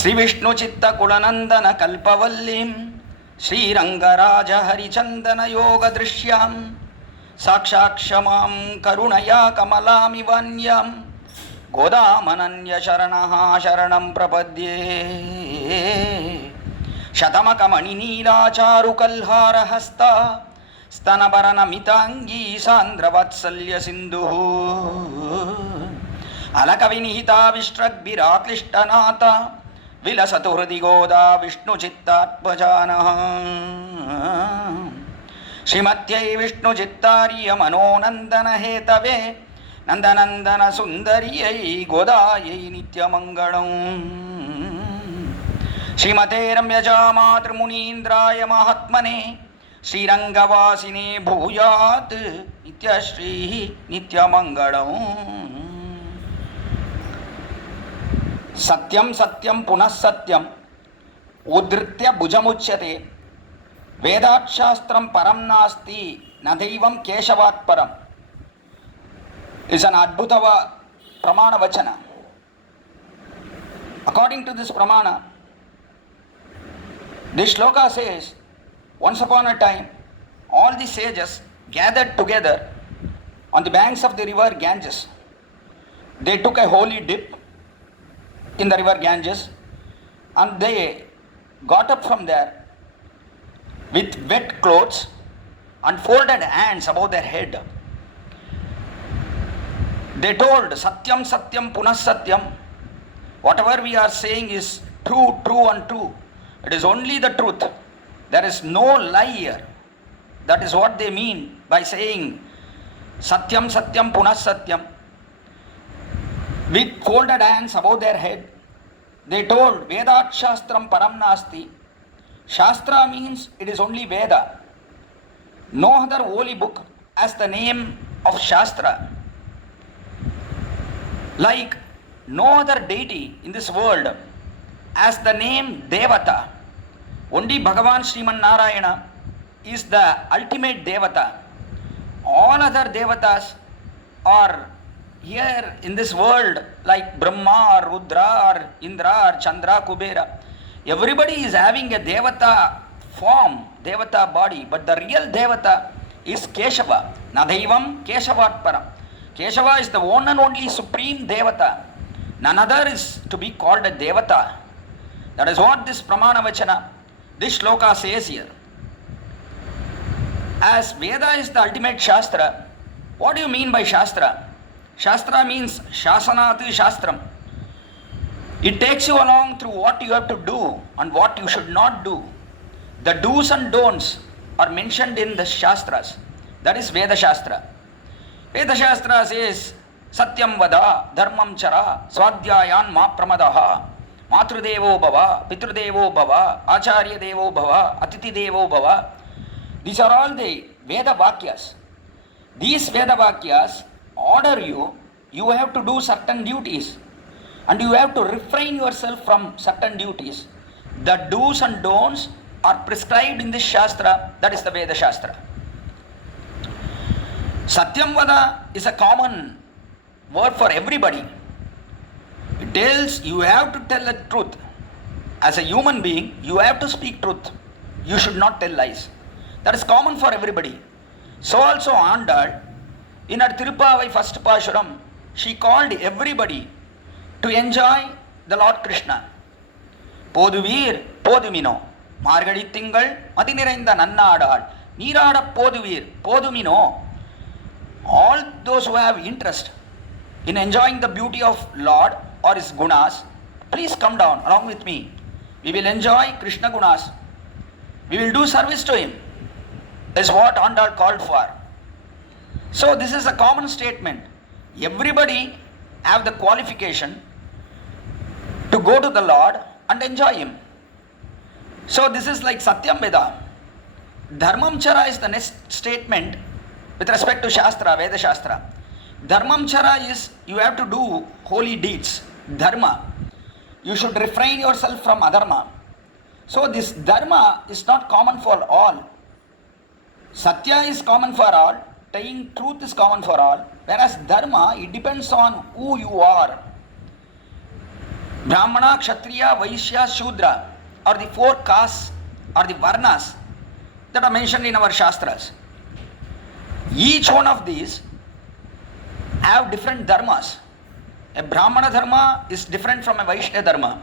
శ్రీ విష్ణు చిత్త కులనందన కల్పవల్లీం శ్రీరంగరాజ హరిచందన యోగ దృశ్యాం సాక్షాక్షమాం కరుణయా కమలామివన్యాం గోదామనన్య శరణః శరణం ప్రపద్యే. శతమకమణినీలాచారు కల్హారహస్త స్తనభరణమితాంగీ సాంద్రవాత్సల్య సింధు అలకవినిహితావిష్ట్రగ్భిరాక్లిష్టనాథ విలసతు హృది గోదా విష్ణుచిత్తాత్మజానః. శ్రీమత్యై విష్ణుచిత్తార్య మనోనందన హేతవే నందనందన సుందర్యై గోదాయై నిత్యమంగళం. శ్రీమతే రమ్యజామాతృమునీంద్రాయ మహాత్మనే శ్రీరంగవాసినే భూయాత్ నిత్యశ్రీ నిత్యమంగళం. సత్యం సత్యం పునః సత్యం ఉద్ధృత్య భుజముచ్యతే వేదాశాస్త్రం పరం నాస్తి నదైవం కేశవాత్ పరం. ఇస్ అన్ అద్భుత ప్రమాణ వచన. అకార్డింగ్ టు దిస్ ప్రమాణ, this shloka says, once upon a time all the sages gathered together on the banks of the river Ganges. They took a holy dip in the river Ganges and they got up from there with wet clothes and folded hands above their head. They told, Satyam Satyam Punah Satyam, whatever we are saying is true, true and true. It is only the truth. There is no lie here. That is what they mean by saying Satyam Satyam Punah Satyam. With folded hands above their head, they told Vedat Shastram Param Nasti. Shastra means it is only Veda. No other holy book has the name of Shastra. Like no other deity in this world has the name Devata. Only Bhagavan Sriman Narayana is the ultimate Devata. All other Devatas are here in this world like Brahma or Rudra or Indra or Chandra, Kubera. Everybody is having a Devata form, Devata body, but the real Devata is Keshava. Nadaivam Keshavat Param. Keshava is the one and only supreme Devata. None other is to be called a Devata. That is what this Pramana Vachana, this shloka says here. As Veda is the ultimate Shastra, what do you mean by Shastra? Shastra means Shasanati Shastram. It takes you along through what you have to do and what you should not do. The do's and don'ts are mentioned in the Shastras. That is Veda Shastra. Veda Shastra says, Satyam Vada, Dharmam Chara, Swadhyayan Ma Pramadaha, Matrudevo Bhava, Pitrudevo Bhava, Acharya Devo Bhava, Atiti Devo Bhava. These are all the Veda Vakyas. These Veda Vakyas order you, you have to do certain duties and you have to refrain yourself from certain duties. The do's and don'ts are prescribed in this Shastra, that is the Veda Shastra. Satyam Vada is a common word for everybody. It tells you have to tell the truth. As a human being, you have to speak truth. You should not tell lies. That is common for everybody. So also Andal, in her Thiruppavai first Pashuram, she called everybody to enjoy the Lord Krishna. Poduvir, Podumino, Margadi Tingal, Madinirainda Nannadal, Nirada Poduvir, Podumino. All those who have interest in enjoying the beauty of Lord or His gunas, please come down along with me. We will enjoy Krishna gunas. We will do service to Him. That is what Andal called for. So this is a common statement. Everybody have the qualification to go to the Lord and enjoy Him. So this is like Satyam Veda. Dharmam Chara is the next statement with respect to Shastra, Veda Shastra. Dharmam Chara is you have to do holy deeds, dharma. You should refrain yourself from adharma. So this dharma is not common for all. Satya is common for all, telling truth is common for all, whereas dharma, it depends on who you are. Brahmana, Kshatriya, Vaishya, Shudra are the four castes or the varnas that are mentioned in our shastras. Each one of these have different dharmas. A Brahmana dharma is different from a Vaishya dharma.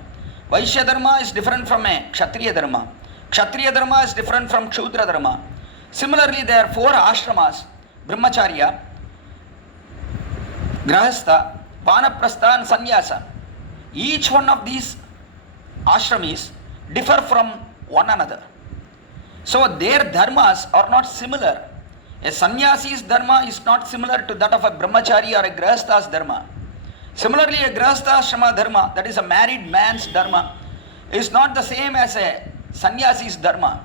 Vaishya dharma is different from a Kshatriya dharma. Kshatriya dharma is different from Shudra dharma. Similarly, there are four ashramas: Brahmacharya, Grahastha, Vanaprastha and Sannyasa. Each one of these ashramis differ from one another. So their dharmas are not similar. A sannyasi's dharma is not similar to that of a brahmachari or a grahastha's dharma. Similarly, a grahasthashrama dharma, that is a married man's dharma, is not the same as a sannyasi's dharma.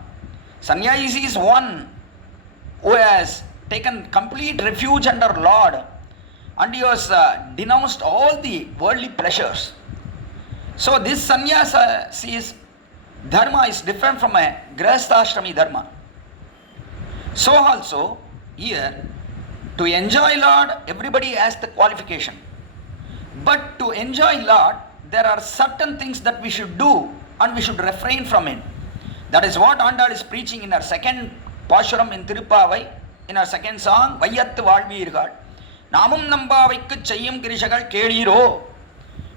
Sannyasi is one who has taken complete refuge under Lord and he has denounced all the worldly pleasures. So this sannyasi's dharma is different from a grahasthashrami dharma. So also here, to enjoy Lord, everybody has the qualification. But to enjoy Lord, there are certain things that we should do and we should refrain from it. That is what Andal is preaching in our second Pashuram in Thiruppavai, in our second song, Vaiyattu Valvirgal. Namum Nambavaikku Chayyum Kirishagal Keliro.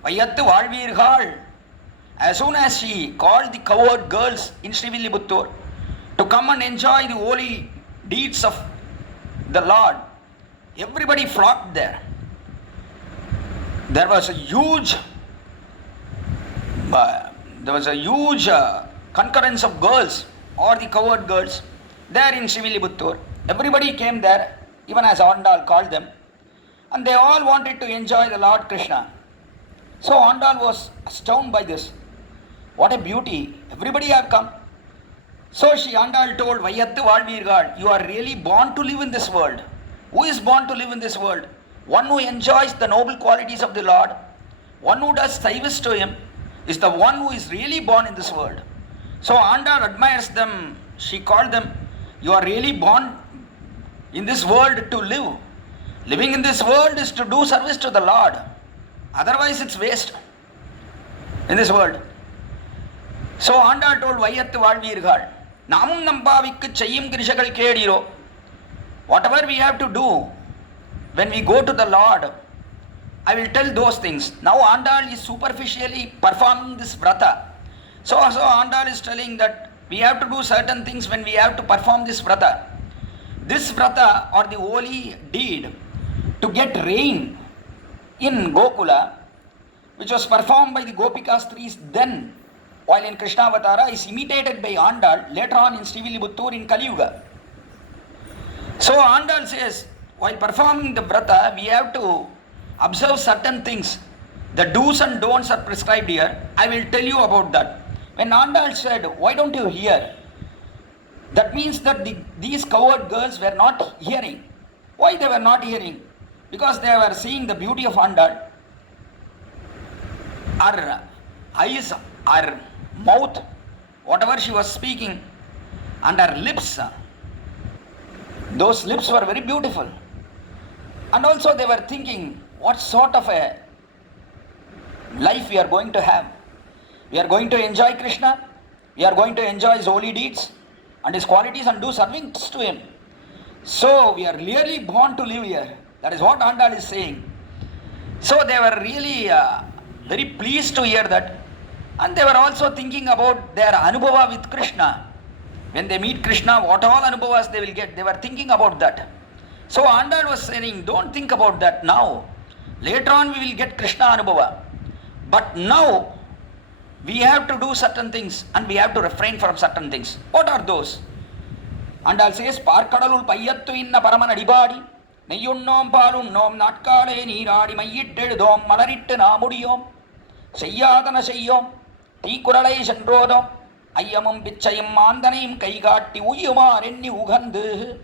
Vaiyattu Valvirgal. As soon as she called the cowherd girls in Srivilliputturu to come and enjoy the holy deeds of the Lord, everybody flocked there. There was a huge concurrence of girls, or the cowherd girls, there in Srivilliputturu. Everybody came there, even as Andal called them, and they all wanted to enjoy the Lord Krishna. So Andal was astounded by this. What a beauty! Everybody have come. So she Andal told, Vaiyattu Valvirgal, you are really born to live in this world. Who is born to live in this world? One who enjoys the noble qualities of the Lord, one who does service to Him, is the one who is really born in this world. So Andal admires them. She called them, you are really born in this world to live. Living in this world is to do service to the Lord. Otherwise it's waste in this world. So Andal told Vaiyattu Valvirgal, Namum Nambavikku Chayyum Kirishagal Kediro. Whatever we have to do when we go to the Lord, I will tell those things. Now Andal is superficially performing this vrata. So Andal is telling that we have to do certain things when we have to perform this vrata. This vrata or the holy deed to get rain in Gokula, which was performed by the Gopika Stris then, while in Krishna Avatara, is imitated by Andal later on in Srivilliputturu in Kali Yuga. So Andal says, while performing the vrata, we have to observe certain things. The do's and don'ts are prescribed here. I will tell you about that. When Andal said, why don't you hear? That means that these cowherd girls were not hearing. Why they were not hearing? Because they were seeing the beauty of Andal. Her eyes, her mouth, whatever she was speaking, and her lips, those lips were very beautiful. And also they were thinking, what sort of a life we are going to have. We are going to enjoy Krishna, we are going to enjoy His holy deeds and His qualities and do service to Him. So we are really born to live here. That is what Andal is saying. So they were really very pleased to hear that. And they were also thinking about their anubhava with Krishna. When they meet Krishna, what all anubhavas they will get. They were thinking about that. So Andal was saying, don't think about that now. Later on we will get Krishna anubhava. But now we have to do certain things and we have to refrain from certain things. What are those? Andal says, Parkadalul Payyattu inna Paramanadibadi, Neyunnam Palunnom Natkale Niradi Mayitedom Malarit Namudiyom, Sayadana Sayom, Tikuralay Sandrodom, Ayamam Pichayam Mandanim Kaigati Uyumar Enni Ugandu.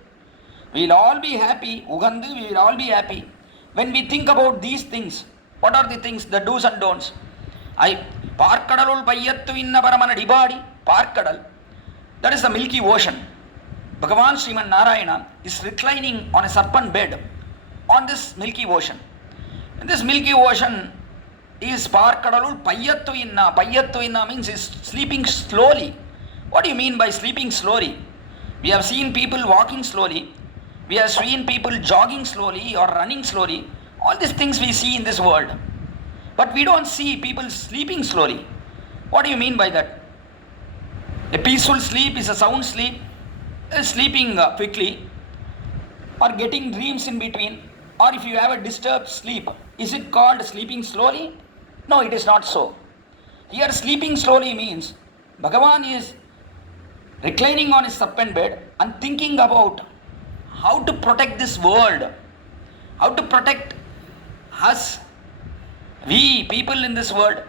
We will all be happy, Ugandu, we will all be happy. When we think about these things, what are the things, the do's and don'ts? Parkadalul Payyattu inna Paramanadibadi, Parkadal, that is the Milky Ocean. Bhagavan Sriman Narayana is reclining on a serpent bed on this Milky Ocean. In this Milky Ocean, is Parkadalul Payattu inna. Payattu inna means is sleeping slowly. What do you mean by sleeping slowly? We have seen people walking slowly. We have seen people jogging slowly or running slowly. All these things we see in this world. But we don't see people sleeping slowly. What do you mean by that? A peaceful sleep is a sound sleep. Sleeping quickly or getting dreams in between, or if you have a disturbed sleep, is it called sleeping slowly? No, it is not so. Here sleeping slowly means Bhagavan is reclining on his serpent bed and thinking about how to protect this world, how to protect us. We people in this world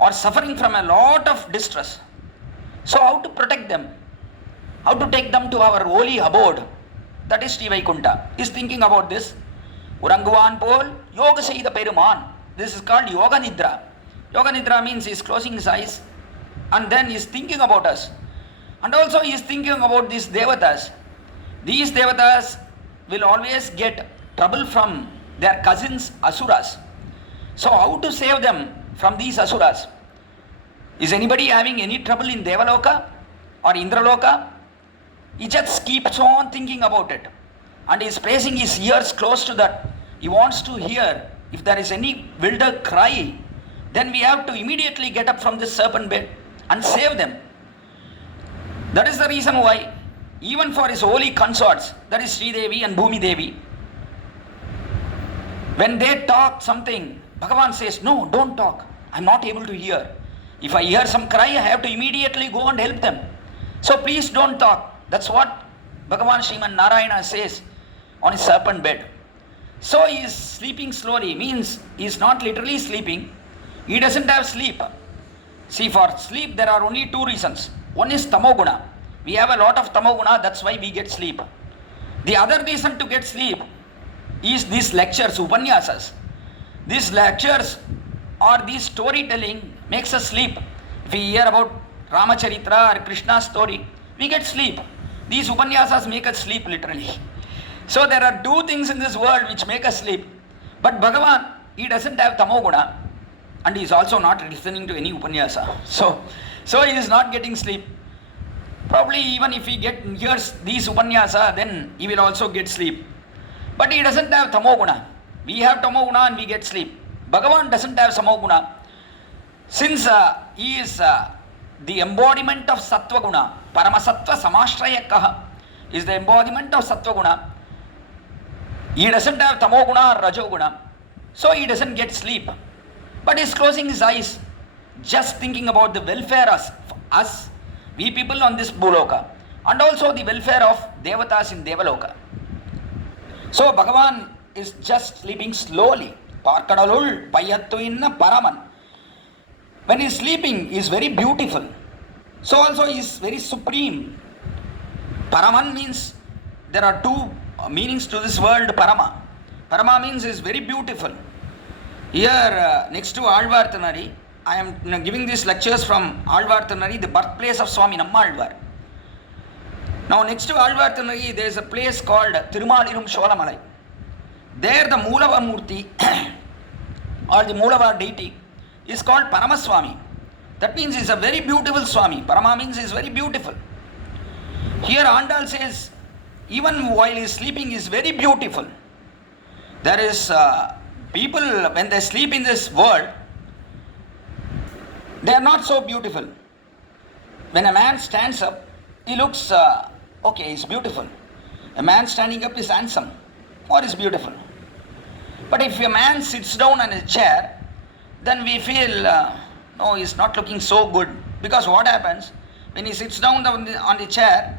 are suffering from a lot of distress. So how to protect them? How to take them to our holy abode? That is Sri Vaikunta. He is thinking about this. Uranguvan pol yoga seida peruman. This is called yoga nidra. Yoga nidra means he is closing his eyes and then he is thinking about us. And also he is thinking about these devatas. These devatas will always get trouble from their cousins asuras. So how to save them from these asuras? Is anybody having any trouble in Devaloka or Indraloka? He just keeps on thinking about it and he is placing his ears close to that. He wants to hear if there is any wilder cry, then we have to immediately get up from this serpent bed and save them. That is the reason why even for his holy consorts, that is Sri Devi and Bhumi Devi, when they talk something, Bhagavan says, no, don't talk. I am not able to hear. If I hear some cry, I have to immediately go and help them. So please don't talk. That's what Bhagavan Sriman Narayana says on his serpent bed. So he is sleeping slowly, means he is not literally sleeping. He doesn't have sleep. See, for sleep there are only two reasons. One is tamoguna. We have a lot of tamoguna, that's why we get sleep. The other reason to get sleep is these lectures, upanyasas. These lectures or this storytelling makes us sleep. If we hear about Ramacharitra or Krishna's story, we get sleep. These upanyasas make us sleep literally. So there are two things in this world which make us sleep. But Bhagavan, he doesn't have tamoguna and he is also not listening to any upanyasa. So he is not getting sleep. Probably even if he hears these upanyasa, then he will also get sleep. But he doesn't have tamoguna. We have tamoguna and we get sleep. Bhagavan doesn't have samoguna. Since he is the embodiment of sattva guna, paramasattva samashrayakaha is the embodiment of sattva guna. He doesn't have tamoguna or rajoguna, so he doesn't get sleep. But he is closing his eyes, just thinking about the welfare of us, we people on this Bhuloka, and also the welfare of devatas in Devaloka. So Bhagavan is just sleeping slowly. Parkadalul Payattu inna Paraman. When he is sleeping, he is very beautiful. So also he is very supreme. Paraman means there are two meanings to this word Parama. Parama means is very beautiful. Here next to Alvarthanari, I am giving these lectures from Alvarthanari, the birthplace of Swami Nammalvar. Now next to Alvarthanari there is a place called Tirumalirum Sholamalai. There the Moolava Murti or the Moolava deity is called Paramaswami. That means he is a very beautiful Swami. Parama means he is very beautiful. Here Andal says, even while he is sleeping, he is very beautiful. There is people, when they sleep in this world, they are not so beautiful. When a man stands up, he looks, okay, he is beautiful. A man standing up is handsome or is beautiful. But if a man sits down on a chair, then we feel, no, he is not looking so good. Because what happens, when he sits down on the chair,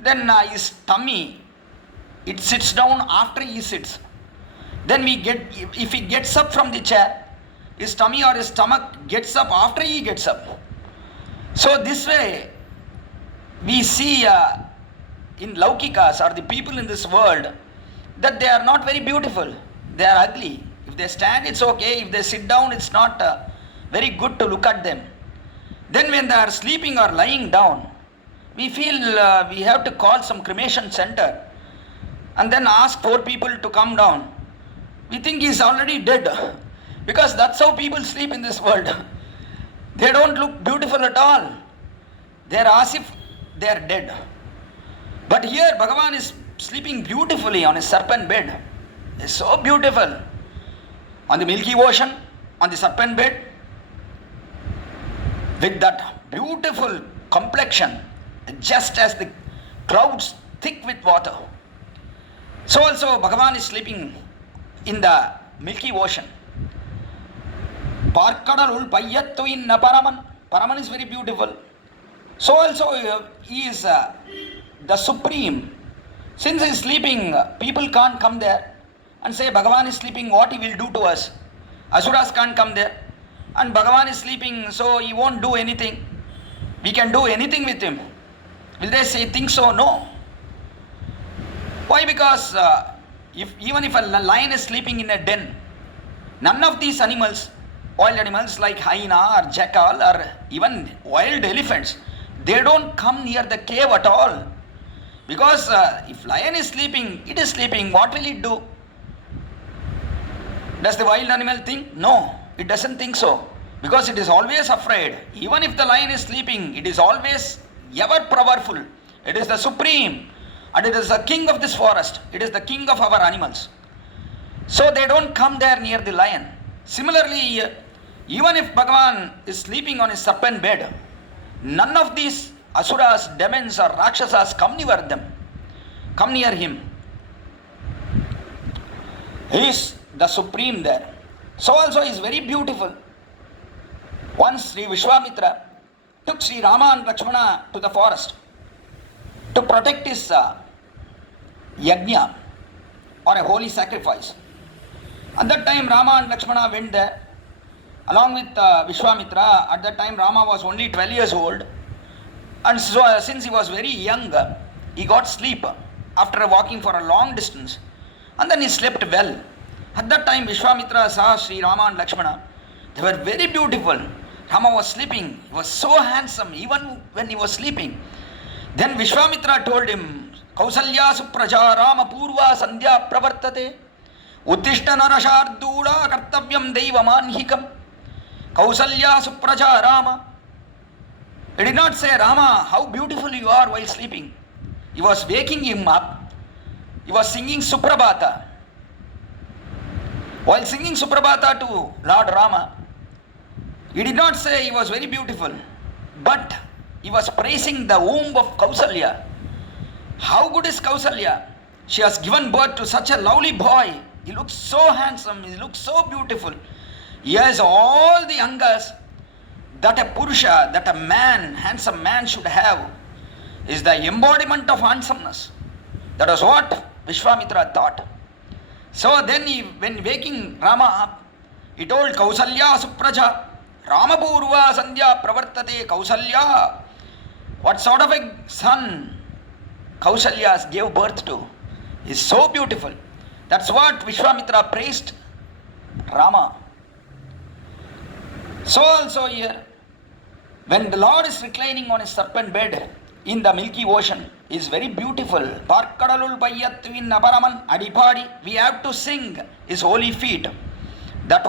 then his tummy, it sits down after he sits. Then if he gets up from the chair, his tummy or his stomach gets up after he gets up. So this way, we see in Laukikas or the people in this world that they are not very beautiful. They are ugly. If they stand, it's okay. If they sit down, it's not very good to look at them. Then when they are sleeping or lying down, we feel we have to call some cremation center and then ask 4 people to come down. We think he is already dead. Because that's how people sleep in this world. They don't look beautiful at all. They are as if they are dead. But here Bhagavan is sleeping beautifully on a serpent bed. It's so beautiful. On the milky ocean, on the serpent bed, with that beautiful complexion, just as the clouds thick with water. So also Bhagavan is sleeping in the milky ocean. Parkadalul payyattu inna Paraman. Paraman is very beautiful. So also he is the supreme. Since he is sleeping, people can't come there and say Bhagavan is sleeping, what he will do to us. Asuras can't come there. And Bhagavan is sleeping, so he won't do anything. We can do anything with him. Will they say, think so? No. Why? Because even if a lion is sleeping in a den, none of these animals, wild animals like hyena or jackal or even wild elephants, they don't come near the cave at all. Because if lion is sleeping, it is sleeping, what will it do? Does the wild animal think? No, it doesn't think so. Because it is always afraid. Even if the lion is sleeping, it is always ever powerful. It is the supreme. And it is the king of this forest. It is the king of our animals. So they don't come there near the lion. Similarly, even if Bhagavan is sleeping on his serpent bed, none of these asuras, demons or rakshasas come near them. Come near him. He is the supreme there. So also he is very beautiful. Once Sri Vishwamitra took Sri Rama and Lakshmana to the forest to protect his yajna or a holy sacrifice. At that time Rama and Lakshmana went there along with Vishwamitra. At that time Rama was only 12 years old, and so since he was very young, he got sleep after walking for a long distance, and then he slept well. At that time Vishwamitra saw Sri Rama and Lakshmana. They were very beautiful. Rama was sleeping. He was so handsome even when he was sleeping. Then Vishwamitra told him, Kausalya supraja Rama purva sandhya pravartate uttishta narashardula kartavyam deivamanhikam. Kausalya supraja Rama. He did not say, Rama, how beautiful you are while sleeping. He was waking him up. He was singing Suprabhata. While singing Suprabhata to Lord Rama, he did not say he was very beautiful, but he was praising the womb of Kausalya. How good is Kausalya? She has given birth to such a lovely boy. He looks so handsome, he looks so beautiful. He has all the angas that a Purusha, that a man, handsome man should have, is the embodiment of handsomeness. That was what Vishwamitra thought. So then when waking Rama up, he told Kausalya Supraja, Rama Purva Sandhya Pravartate Kausalya. What sort of a son Kausalya gave birth to is so beautiful. That's what Vishwamitra praised Rama. So also here, when the Lord is reclining on his serpent bed in the milky ocean, is very beautiful. Parkadalul payyattvin aparaman adipadi. We have to sing his holy feet. That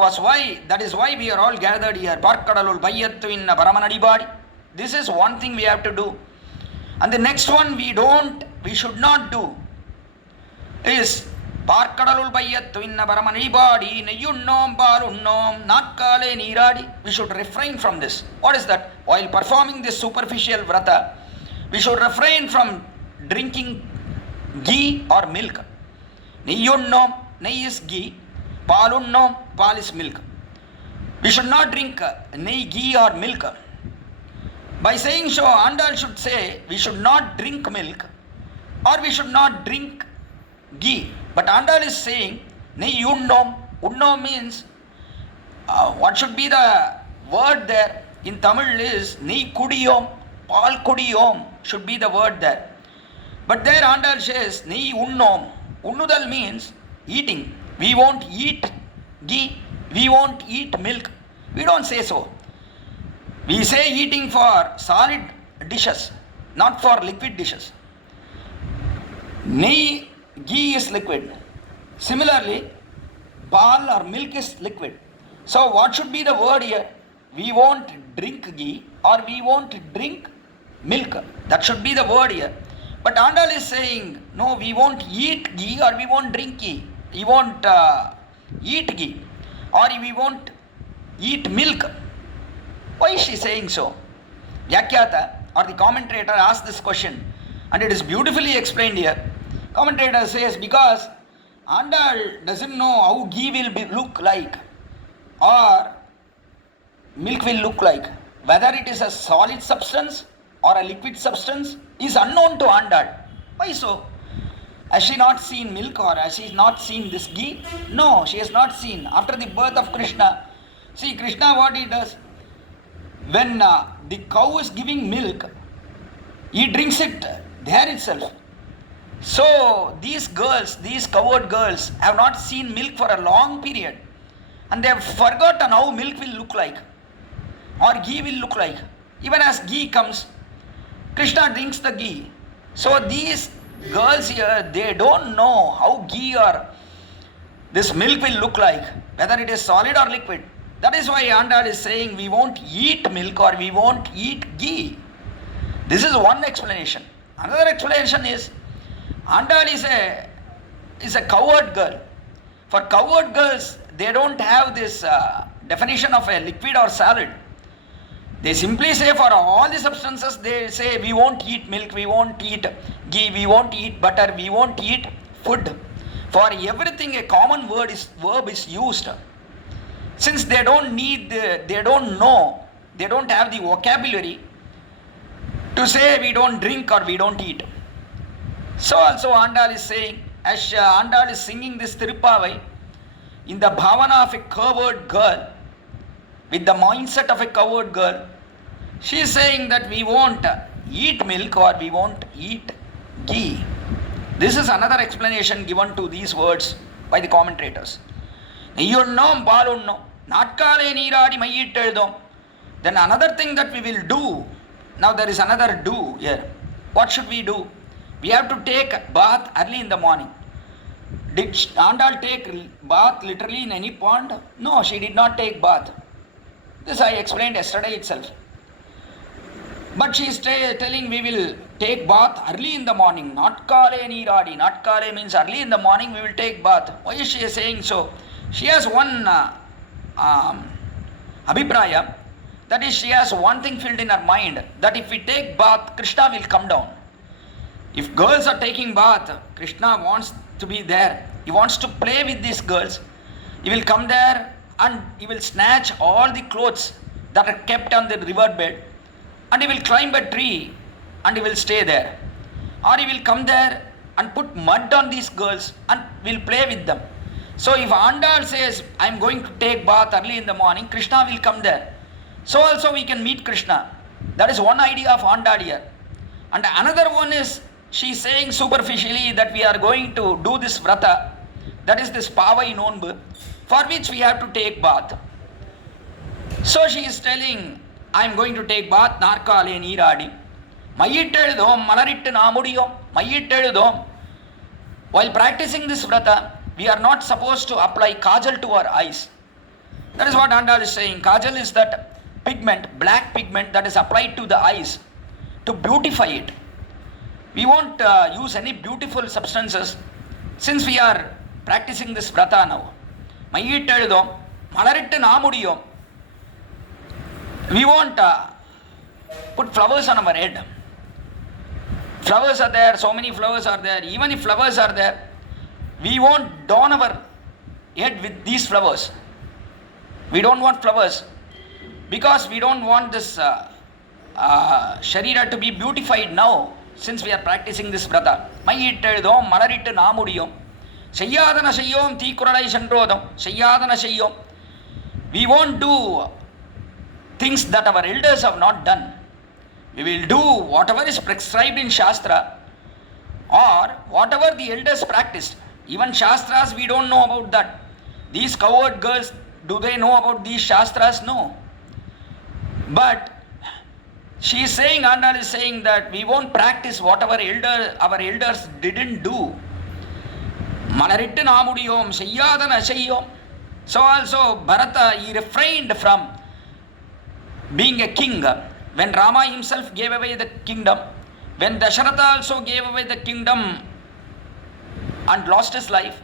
is why we are all gathered here. Parkadalul payyattvin aparaman adipadi. This is one thing we have to do. And the next one we should not do is Parkadalul payyattvin aparaman adipadi neyyunnom palunnom natkale neeradi. We should refrain from this. What is that? While performing this superficial vrata, we should refrain from drinking ghee or milk. Neyyunnom, ney is ghee. Palunnom, pal is milk. We should not drink ney, ghee or milk. By saying so, Andal should say we should not drink milk or we should not drink ghee. But Andal is saying neyyunnom. Unnom means what should be the word there in Tamil is ney kudiyom, pal kudiyom should be the word there. But there Andal says ney unnom. Unnudal means eating. We won't eat ghee, we won't eat milk. We don't say so. We say eating for solid dishes, not for liquid dishes. Ney, ghee is liquid. Similarly, pal or milk is liquid. So what should be the word here? We won't drink ghee or we won't drink milk. That should be the word here. But Andal is saying, no, we won't eat ghee or we won't drink ghee. We won't eat ghee or we won't eat milk. Why is she saying so? Vyakyata or the commentator asked this question and it is beautifully explained here. Commentator says because Andal doesn't know how ghee will look like or milk will look like. Whether it is a solid substance or a liquid substance is unknown to Andal. Why so? Has she not seen milk or has she not seen this ghee? No, she has not seen. After the birth of Krishna, see Krishna what he does? When the cow is giving milk, he drinks it there itself. So these girls, these cowherd girls have not seen milk for a long period and they have forgotten how milk will look like or ghee will look like. Even as ghee comes, Krishna drinks the ghee. So these girls here, they don't know how ghee or this milk will look like, whether it is solid or liquid. That is why Andal is saying we won't eat milk or we won't eat ghee. This is one explanation. Another explanation is Andal is a cowherd girl. For cowherd girls, they don't have this definition of a liquid or solid. They simply say for all the substances, they say we won't eat milk, we won't eat ghee, we won't eat butter, we won't eat food. For everything a common verb is used. Since they don't know, they don't have the vocabulary to say we don't drink or we don't eat. So also Andal is saying, as Andal is singing this Thiruppavai, in the bhavana of a cowherd girl, with the mindset of a cowherd girl, she is saying that we won't eat milk or we won't eat ghee. This is another explanation given to these words by the commentators. Then another thing that we will do, now there is another do here. What should we do? We have to take bath early in the morning. Did Andal take bath literally in any pond? No, she did not take bath. This I explained yesterday itself. But she is telling we will take bath early in the morning. Not kale niradi. Not kale means early in the morning we will take bath. Why is she saying so? She has one abhipraya. That is, she has one thing filled in her mind, that if we take bath, Krishna will come down. If girls are taking bath, Krishna wants to be there. He wants to play with these girls. He will come there and he will snatch all the clothes that are kept on the riverbed and he will climb a tree and he will stay there. Or he will come there and put mud on these girls and will play with them. So if Andal says, I am going to take bath early in the morning, Krishna will come there. So also we can meet Krishna. That is one idea of Andal here. And another one is, she is saying superficially that we are going to do this vrata, that is this pavai nonbu, for which we have to take bath. So she is telling, I am going to take bath, narkale niradi. Mayitteludom, malarittu namudiyom, mayitteludom. While practicing this vrata, we are not supposed to apply kajal to our eyes. That is what Andal is saying. Kajal is that pigment, black pigment that is applied to the eyes to beautify it. We won't use any beautiful substances since we are practicing this vrata now. Mayitteludom, malarittu namudiyom. We won't put flowers on our head. Flowers are there, so many flowers are there. Even if flowers are there, we won't adorn our head with these flowers. We don't want flowers because we don't want this sharira to be beautified now since we are practicing this vrata. Mayitteludom, malarittu namudiyom. Shayyadana shayyom, teekuralai shandrodam. Shayyadana shayyom. We won't do things that our elders have not done. We will do whatever is prescribed in shastra or whatever the elders practiced. Even shastras we don't know about that. These cowherd girls, do they know about these shastras? No. But she is saying, Andal is saying that we won't practice whatever our elders didn't do. Malarittu namudiyom, shayyadana shayyom. So also Bharata, he refrained from being a king. When Rama himself gave away the kingdom, when Dasharatha also gave away the kingdom and lost his life,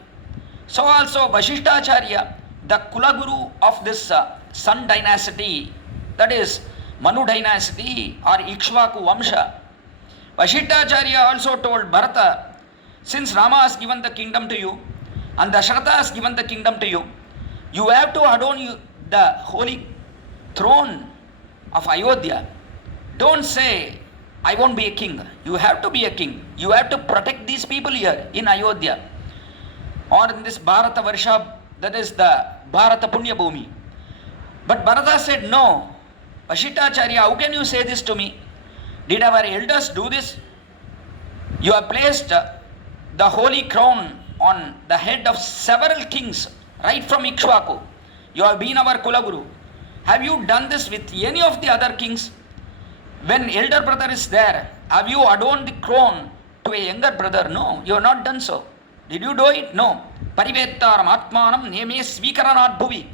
so also Vasishtacharya, the Kulaguru of this Sun dynasty, that is Manu dynasty or Ikshvaku Vamsha, Vasishtacharya also told Bharata, since Rama has given the kingdom to you and Dasharatha has given the kingdom to you, you have to adorn the holy throne of Ayodhya. Don't say, I won't be a king. You have to be a king. You have to protect these people here in Ayodhya or in this Bharata Varsha, that is the Bharata Punya Bhumi. But Bharata said, no. Vasishtacharya, how can you say this to me? Did our elders do this? You have placed the holy crown on the head of several kings, right from Ikshvaku. You have been our Kulaguru. Have you done this with any of the other kings? When elder brother is there, have you adorned the crown to a younger brother? No, you have not done so. Did you do it? No. Parivettaram atmanam neme svikaranat bhuvi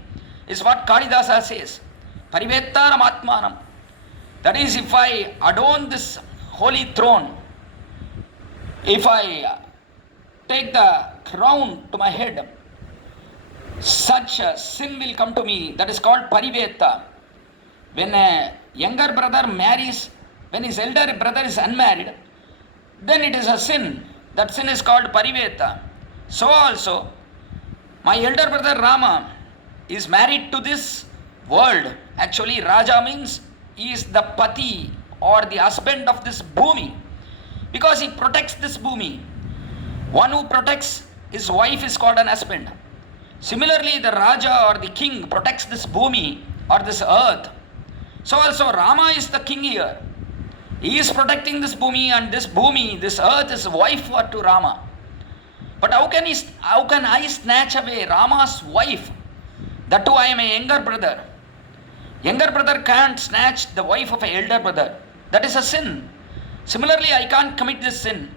is what Kalidasa says. Parivettaram atmanam. That is, if I adorn this holy throne, if I take the crown to my head, such a sin will come to me. That is called parivetta. When a younger brother marries, when his elder brother is unmarried, then it is a sin. That sin is called parivetta. So also, my elder brother Rama is married to this world. Actually, Raja means he is the pati or the husband of this bhumi, because he protects this bhumi. One who protects his wife is called an husband. Similarly, the Raja or the king protects this bhumi or this earth. So also Rama is the king here. He is protecting this bhumi, and this bhumi, this earth is wife to Rama. But how can I snatch away Rama's wife? That too I am a younger brother. Younger brother can't snatch the wife of an elder brother. That is a sin. Similarly, I can't commit this sin.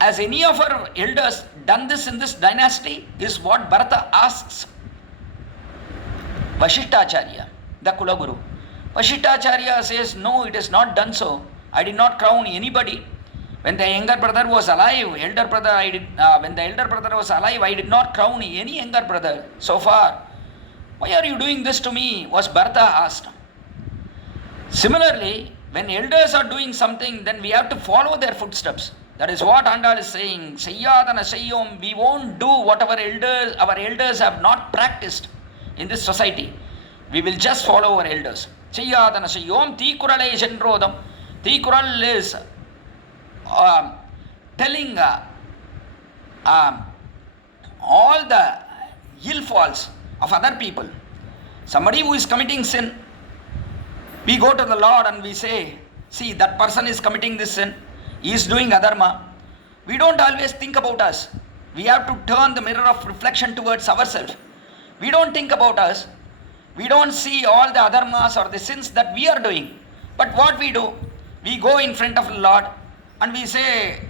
Has any of our elders done this in this dynasty? Is what Bharata asks Vasishtacharya, the Kulaguru. Vasishtacharya says, no, it is not done so. I did not crown anybody. When the younger brother was alive, when the elder brother was alive, I did not crown any younger brother so far. Why are you doing this to me? Was Bharata asked. Similarly, when elders are doing something, then we have to follow their footsteps. That is what Andal is saying. Sayyadana Sayyom, we won't do what our elders have not practiced in this society. We will just follow our elders. Sayyadana Sayyom, Thikurale Shendrodam. Thikural is telling all the ill faults of other people. Somebody who is committing sin, we go to the Lord and we say, see, that person is committing this sin, he is doing adharma. We don't always think about us. We have to turn the mirror of reflection towards ourselves. We don't think about us. We don't see all the adharmas or the sins that we are doing. But what we do, we go in front of the Lord and we say,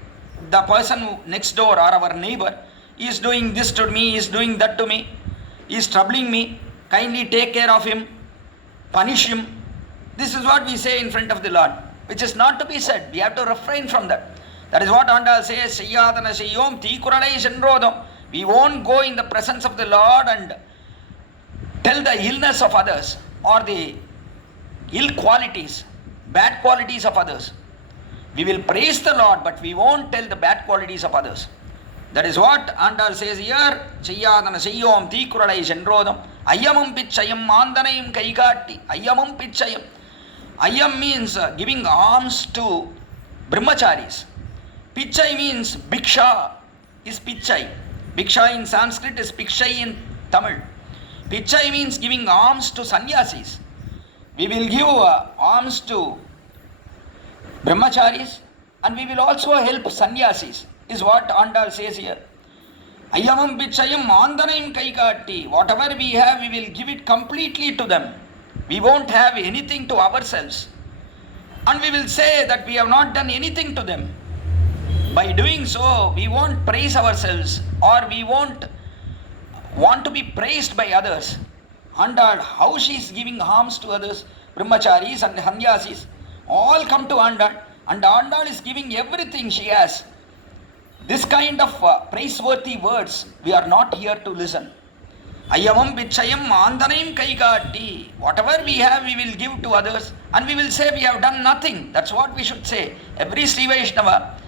the person next door or our neighbor is doing this to me, is doing that to me, is troubling me, kindly take care of him, punish him. This is what we say in front of the Lord, which is not to be said. We have to refrain from that. That is what Andal says, Sayyadana Sayyom Thikuralai Shendrodam. We won't go in the presence of the Lord and tell the illness of others or the ill qualities, bad qualities of others. We will praise the Lord, but we won't tell the bad qualities of others. That is what Andal says here, Sayyadana Sayyom Thikuralai Shendrodam. Ayyamam Pichayam Mandanayam Kaikatti. Ayyamam Pichayam. Ayyam means giving alms to brahmacharis. Pichai means bhiksha is pichai. Bhiksha in Sanskrit is pikshai in Tamil. Pichai means giving alms to sannyasis. We will give alms to brahmacharis and we will also help sannyasis, is what Andal says here. Ayyamam pichayam mandanayam kaikatti. Whatever we have, we will give it completely to them. We won't have anything to ourselves. And we will say that we have not done anything to them. By doing so, we won't praise ourselves or we won't want to be praised by others. Andal, how she is giving alms to others, brahmacharis and sannyasis, all come to Andal, and Andal is giving everything she has. This kind of praiseworthy words, we are not here to listen. Ayamam vichayam andanayam kaigatti. Whatever we have, we will give to others, and we will say we have done nothing. That's what we should say. Every Sri Vaishnava,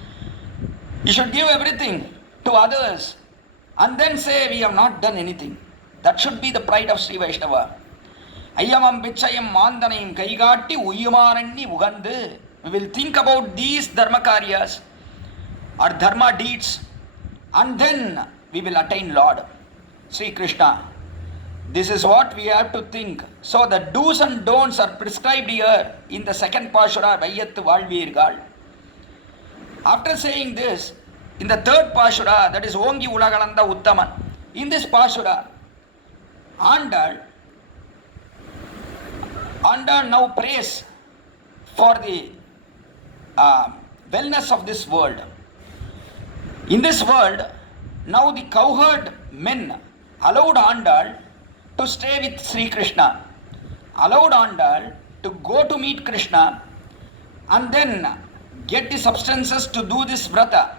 you should give everything to others, and then say we have not done anything. That should be the pride of Sri Vaishnava. Ayyamam vichayam mandanayam kaigatti uyumaranni ugandu. We will think about these dharma karyas or dharma deeds, and then we will attain Lord Sri Krishna. This is what we have to think. So the do's and don'ts are prescribed here in the second Pashura, Vayyattu Valvirgal. After saying this, in the third Pashura, that is Ongi Ulagalanda Uttaman, in this Pashura, Andal now prays for the wellness of this world. In this world, now the cowherd men allowed Andal to stay with Sri Krishna, allowed Andal to go to meet Krishna, and then get the substances to do this vrata.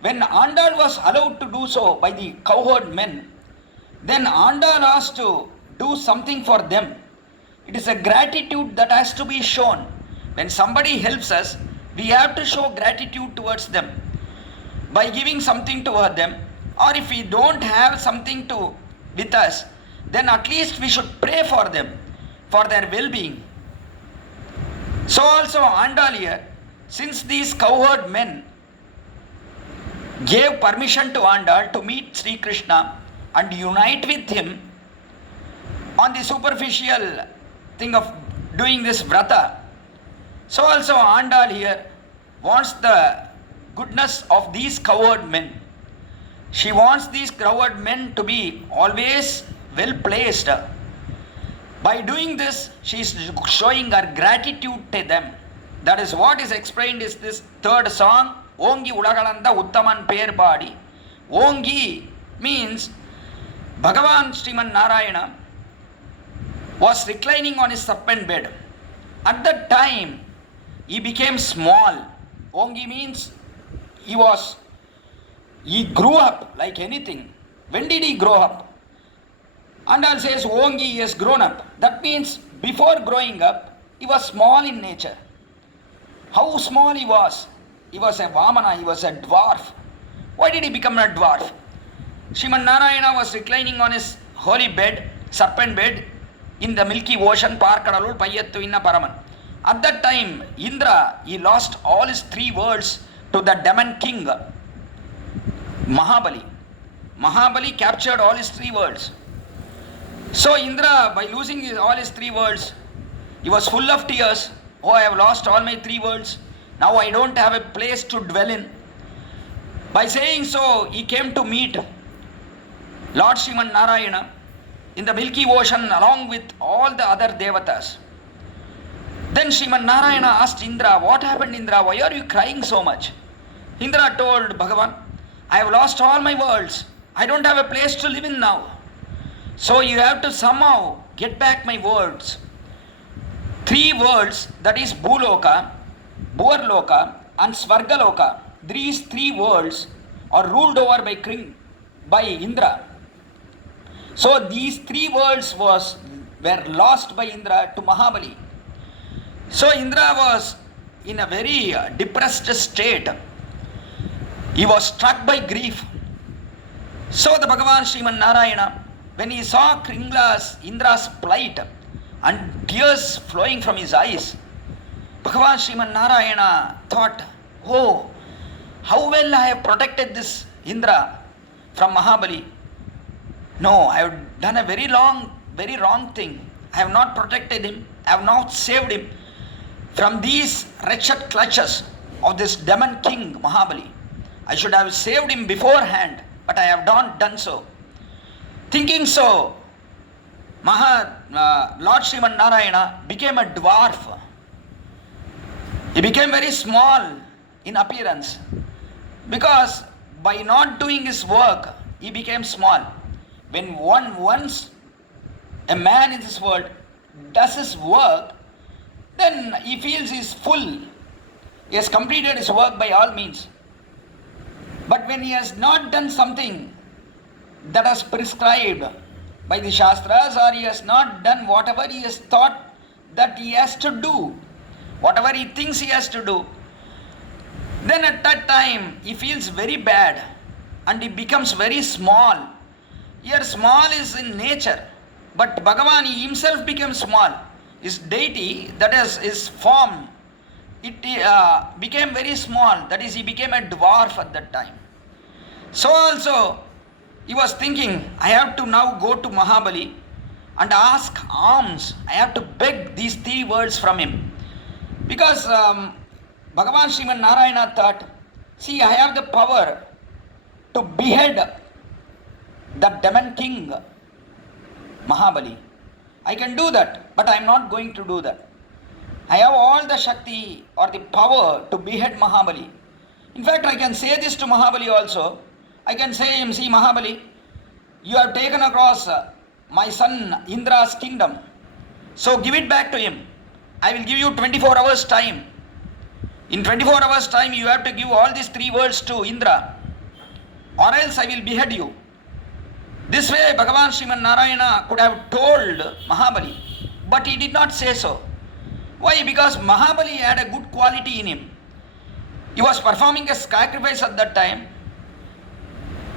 When Andal was allowed to do so by the cowherd men, then Andal has to do something for them. It is a gratitude that has to be shown. When somebody helps us, we have to show gratitude towards them by giving something to them, or if we don't have something with us, then at least we should pray for them, for their well-being. So also Andal here, since these cowherd men gave permission to Andal to meet Sri Krishna and unite with him on the superficial thing of doing this vrata, so also Andal here wants the goodness of these cowherd men. She wants these cowherd men to be always well placed. By doing this, she is showing her gratitude to them. That is what is explained is this third song, Ongi Ulagalanda Uttaman Per Badi. Ongi means Bhagavan Sriman Narayana was reclining on his serpent bed. At that time, he became small. Ongi means he grew up like anything. When did he grow up? Andal says Ongi, he has grown up. That means before growing up, he was small in nature. How small he was? He was a Vamana, he was a dwarf. Why did he become a dwarf? Sriman Narayana was reclining on his holy bed, serpent bed, in the milky ocean, Parkadalul Payattu Inna Paraman. At that time, Indra, he lost all his 3 worlds to the demon king, Mahabali. Mahabali captured all his 3 worlds. So Indra, by losing all his 3 worlds, he was full of tears. Oh, I have lost all my 3 worlds. Now I don't have a place to dwell in. By saying so, he came to meet Lord Sriman Narayana in the Milky Ocean along with all the other devatas. Then Sriman Narayana asked Indra, what happened Indra? Why are you crying so much? Indra told Bhagavan, I have lost all my worlds. I don't have a place to live in now. So you have to somehow get back my worlds. 3 worlds, that is Bhuloka, Bhuarloka and Svargaloka. These 3 worlds are ruled over by Indra. So these 3 worlds were lost by Indra to Mahabali. So Indra was in a very depressed state. He was struck by grief. So the Bhagavan Sriman Narayana, when he saw Indra's plight and tears flowing from his eyes, Bhagavan Sriman Narayana thought, oh, how well I have protected this Indra from Mahabali. No, I have done a very wrong thing. I have not protected him. I have not saved him from these wretched clutches of this demon king Mahabali. I should have saved him beforehand, but I have not done so. Thinking so, Lord Sriman Narayana became a dwarf. He became very small in appearance because by not doing his work, he became small. When once a man in this world does his work, then he feels he is full. He has completed his work by all means. But when he has not done something that is prescribed by the shastras, or he has not done whatever he has thought that he has to do, whatever he thinks he has to do, then at that time he feels very bad and he becomes very small. Here small is in nature, but Bhagavan himself becomes small. His deity, that is his form, it became very small. That is, he became a dwarf at that time. So also he was thinking, I have to now go to Mahabali and ask alms. I have to beg these 3 words from him. Because Bhagavan Sriman Narayana thought, see, I have the power to behead the demon king Mahabali. I can do that, but I am not going to do that. I have all the Shakti or the power to behead Mahabali. In fact, I can say this to Mahabali also. I can say him, see Mahabali, you have taken across my son Indra's kingdom. So give it back to him. I will give you 24 hours time. In 24 hours time you have to give all these 3 words to Indra, or else I will behead you. This way Bhagavan Sriman Narayana could have told Mahabali, but he did not say so. Why? Because Mahabali had a good quality in him. He was performing a sacrifice at that time,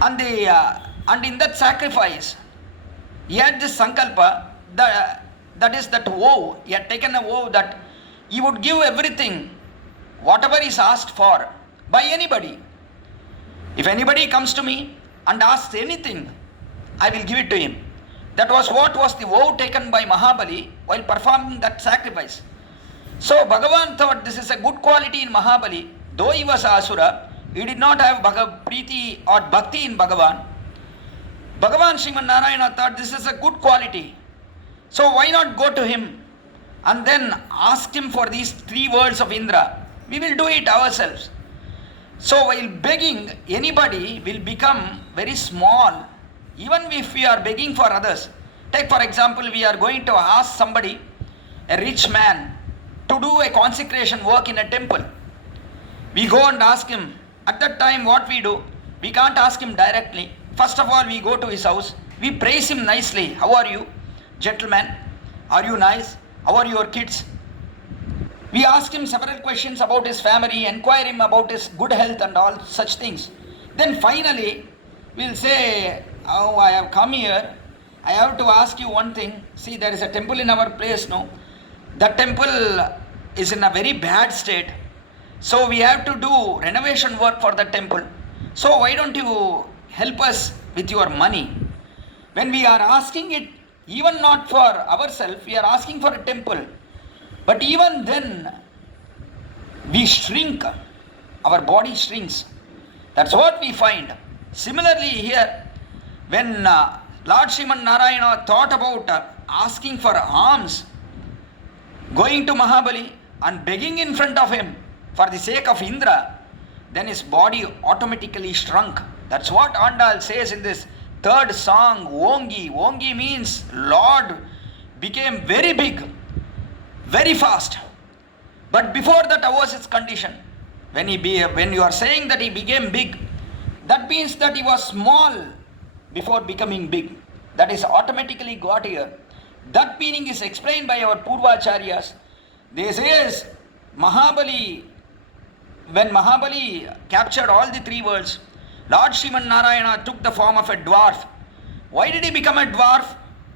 and in that sacrifice he had this sankalpa, that is that vow. He had taken a vow that he would give everything, whatever is asked for by anybody. If anybody comes to me and asks anything, I will give it to him. That was what was the vow taken by Mahabali while performing that sacrifice. So Bhagavan thought this is a good quality in Mahabali. Though he was Asura, he did not have Priti or Bhakti in Bhagavan. Bhagavan Sriman Narayana thought this is a good quality. So why not go to him and then ask him for these 3 words of Indra? We will do it ourselves. So while begging, anybody will become very small. Even if we are begging for others. Take for example, we are going to ask somebody, a rich man, to do a consecration work in a temple. We go and ask him. At that time what we do? We can't ask him directly. First of all, we go to his house. We praise him nicely. How are you, gentleman? Are you nice? How are your kids? We ask him several questions about his family, inquire him about his good health and all such things. Then finally, we'll say, oh, I have come here. I have to ask you one thing. See, there is a temple in our place, no? That temple is in a very bad state. So we have to do renovation work for the temple. So why don't you help us with your money? When we are asking it, even not for ourselves, we are asking for a temple. But even then, we shrink. Our body shrinks. That's what we find. Similarly here, when Lord Sriman Narayana thought about asking for alms, going to Mahabali and begging in front of him for the sake of Indra, then his body automatically shrunk. That's what Andal says in this 3rd song, Vongi. Vongi means Lord became very big, very fast. But before that, how was his condition? When you are saying that he became big, that means that he was small before becoming big. That is automatically got here. That meaning is explained by our Purvacharyas. They say Mahabali, when Mahabali captured all the 3 worlds, Lord Sriman Narayana took the form of a dwarf. Why did he become a dwarf?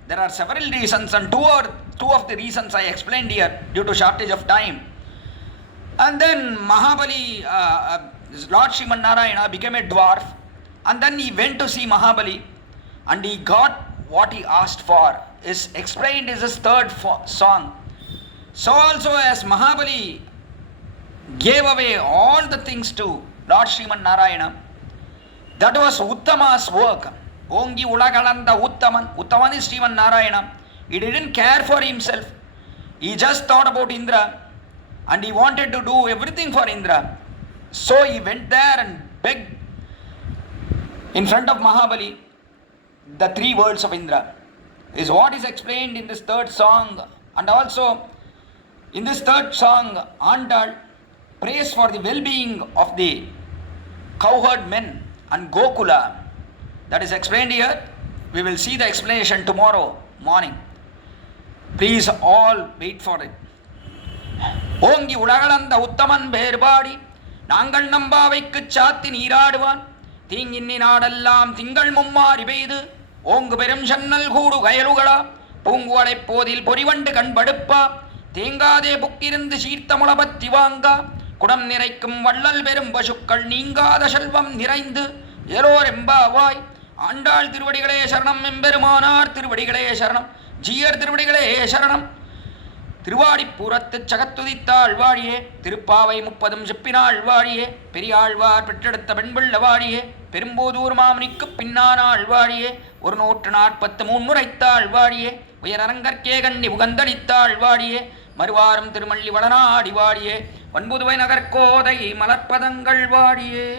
There are several reasons, and two of the reasons I explained here due to shortage of time. And then Mahabali, Lord Sriman Narayana became a dwarf, and then he went to see Mahabali and he got what he asked for. Is explained in his 3rd song. So also as Mahabali gave away all the things to Lord Sriman Narayana, that was Uttama's work. Ongi Ulagalanda Uttaman. Uttaman is Sriman Narayana. He didn't care for himself. He just thought about Indra and he wanted to do everything for Indra. So he went there and begged in front of Mahabali. the three worlds of Indra, is what is explained in this third song. And also in this third song, Andal prays for the well-being of the cowherd men and Gokula. That is explained here. We will see the explanation tomorrow morning. Please all wait for it. ஓங்கி உலகளந்த உத்தமன் பேர்பாடி நாங்கள் நம்பாவைக்கு சாத்தி நீராடுவான் தீங்கின்னி நாடெல்லாம் திங்கள் மும்மாறி பெய்து ஓங்கு பெரும் சன்னல் கூடு கயலுகளா பூங்குவளை போதில் பொறிவண்டு கண்படுப்பா தேங்காதே புக்கிருந்து சீர்த்த முளபத்தி வாங்கா குடம் நிறைக்கும் வள்ளல் பெரும் பசுக்கள் நீங்காத செல்வம் நிறைந்து ஏலோரெம்பாவாய் ஆண்டாள் திருவடிகளே சரணம் எம்பெருமானார் திருவடிகளே சரணம் ஜீயர் திருவடிகளே சரணம். திருவாடிப்பூரத்து சகத்துதித்தாள் வாழியே திருப்பாவை 30 செப்பினாள் வாழியே பெரியாழ்வார் பெற்றெடுத்த பெண்பிள்ள வாழியே பெரும்போதூர் மாமனிக்கு பின்னானாள் வாழியே 143 முறைத்தாள் வாழியே உயரங்கற்கே கண்ணி உகந்தளித்தாள் வாழியே மறுவாரம் திருமள்ளி வளநாடி வாழியே வன்புதுவை நகர்கோதை மலர்ப்பதங்கள் வாழியே.